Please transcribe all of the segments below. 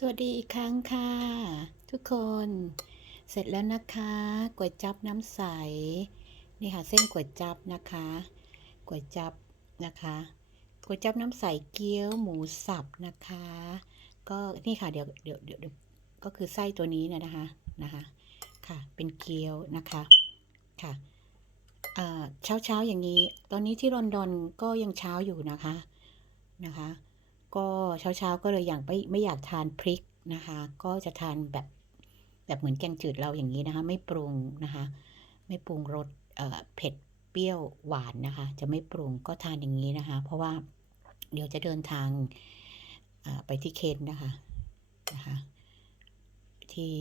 สวัสดีอีกครั้งค่ะ ทุกคนเสร็จแล้วนะคะก๋วยจับน้ำใส นี่ค่ะ เส้นก๋วยจับนะคะก๋วยจับนะคะก๋วยจับน้ำใสเกี๊ยวหมูสับนะคะ ก็นี่ค่ะเดี๋ยวเดี๋ยวเดี๋ยวก็คือไส้ตัวนี้นะนะคะนะคะค่ะเป็นเกี๊ยวนะคะค่ะเช้าเช้าอย่างนี้ ตอนนี้ที่ลอนดอนก็ยังเช้าอยู่นะคะนะคะ ก็เช้าเช้าๆก็เลยอย่างไม่ไม่อยากทานพริกนะคะ ก็จะทานแบบแบบเหมือนแกงจืดเราอย่างนี้นะคะ ไม่ปรุงนะคะ ไม่ปรุงรสเอ่อเผ็ดเปรี้ยวหวานนะคะ จะไม่ปรุงก็ทานอย่างนี้นะคะ เพราะว่าเดี๋ยวจะเดินทางไปที่เคนนะคะนะคะ ที่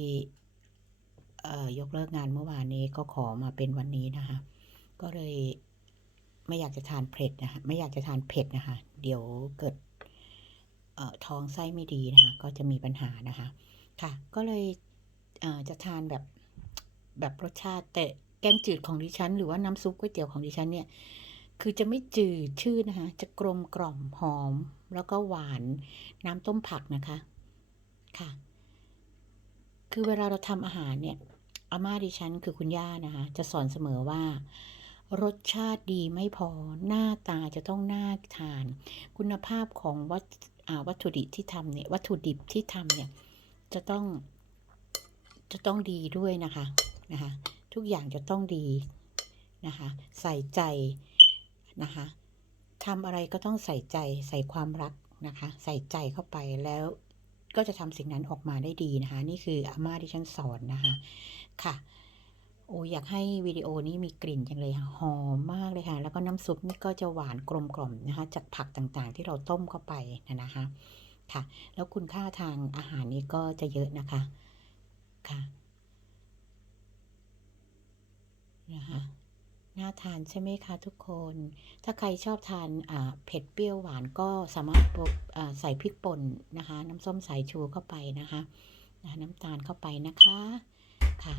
ยกเลิกงานเมื่อวานนี้ก็ขอมาเป็นวันนี้นะคะ ก็เลยไม่อยากจะทานเผ็ดนะคะ ไม่อยากจะทานเผ็ดนะคะ เดี๋ยวเกิด ท้องไส้ไม่ดีนะคะ ก็จะมีปัญหานะคะ ค่ะ ก็เลยเจะทานแบบแบบรสชาติ แต่แกงจืดของดิฉัน หรือว่าน้ำซุปก๋วยเตี๋ยวของดิฉันเนี่ยคือจะไม่จืดชื่อนะคะ จะกลมกล่อมหอม แล้วก็หวานน้ำต้มผักนะคะค่ะ คือเวลาเราทำอาหารเนี่ยอาม่าดิฉันคือคุณย่านะคะ จะสอนเสมอว่า รสชาติดีไม่พอหน้าตาจะต้องน่าทาน คุณภาพของวัต วัตถุดิบที่ทำเนี่ยวัตถุดิบที่ทำเนี่ยจะต้องจะต้องดีด้วยนะคะนะคะทุกอย่างจะต้องดีนะคะใส่ใจนะคะทำอะไรก็ต้องใส่ใจใส่ความรักนะคะใส่ใจเข้าไปแล้วก็จะทำสิ่งนั้นออกมาได้ดีนะคะ นี่คืออาม่าที่ฉันสอนนะคะค่ะ โอ้อยากให้วิดีโอนี้มีกลิ่นจังเลยหอมมากเลยค่ะ แล้วก็น้ำซุปนี่ก็จะหวานกลมกล่อมนะคะ จากผักต่างๆ ที่เราต้มเข้าไปนะนะคะค่ะ แล้วคุณค่าทางอาหารนี้ก็จะเยอะนะคะค่ะนะคะน่าทานใช่ไหมคะทุกคน ถ้าใครชอบทานเผ็ดเปรี้ยวหวานก็สามารถใส่พริกป่นนะคะ น้ำส้มสายชูเข้าไปนะคะ น้ำตาลเข้าไปนะคะค่ะ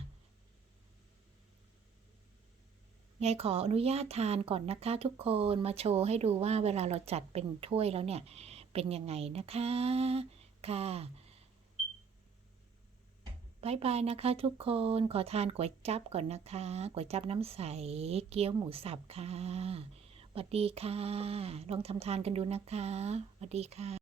ไงขออนุญาตทานก่อนนะคะทุกคนมาโชว์ให้ดูว่าเวลาเราจัดเป็นถ้วยแล้วเนี่ย เป็นยังไงนะคะค่ะบายบายนะคะทุกคนขอทานก๋วยจับก่อนนะคะก๋วยจับน้ำใสเกี๊ยวหมูสับค่ะสวัสดีค่ะ ลองทำทานกันดูนะคะสวัสดีค่ะ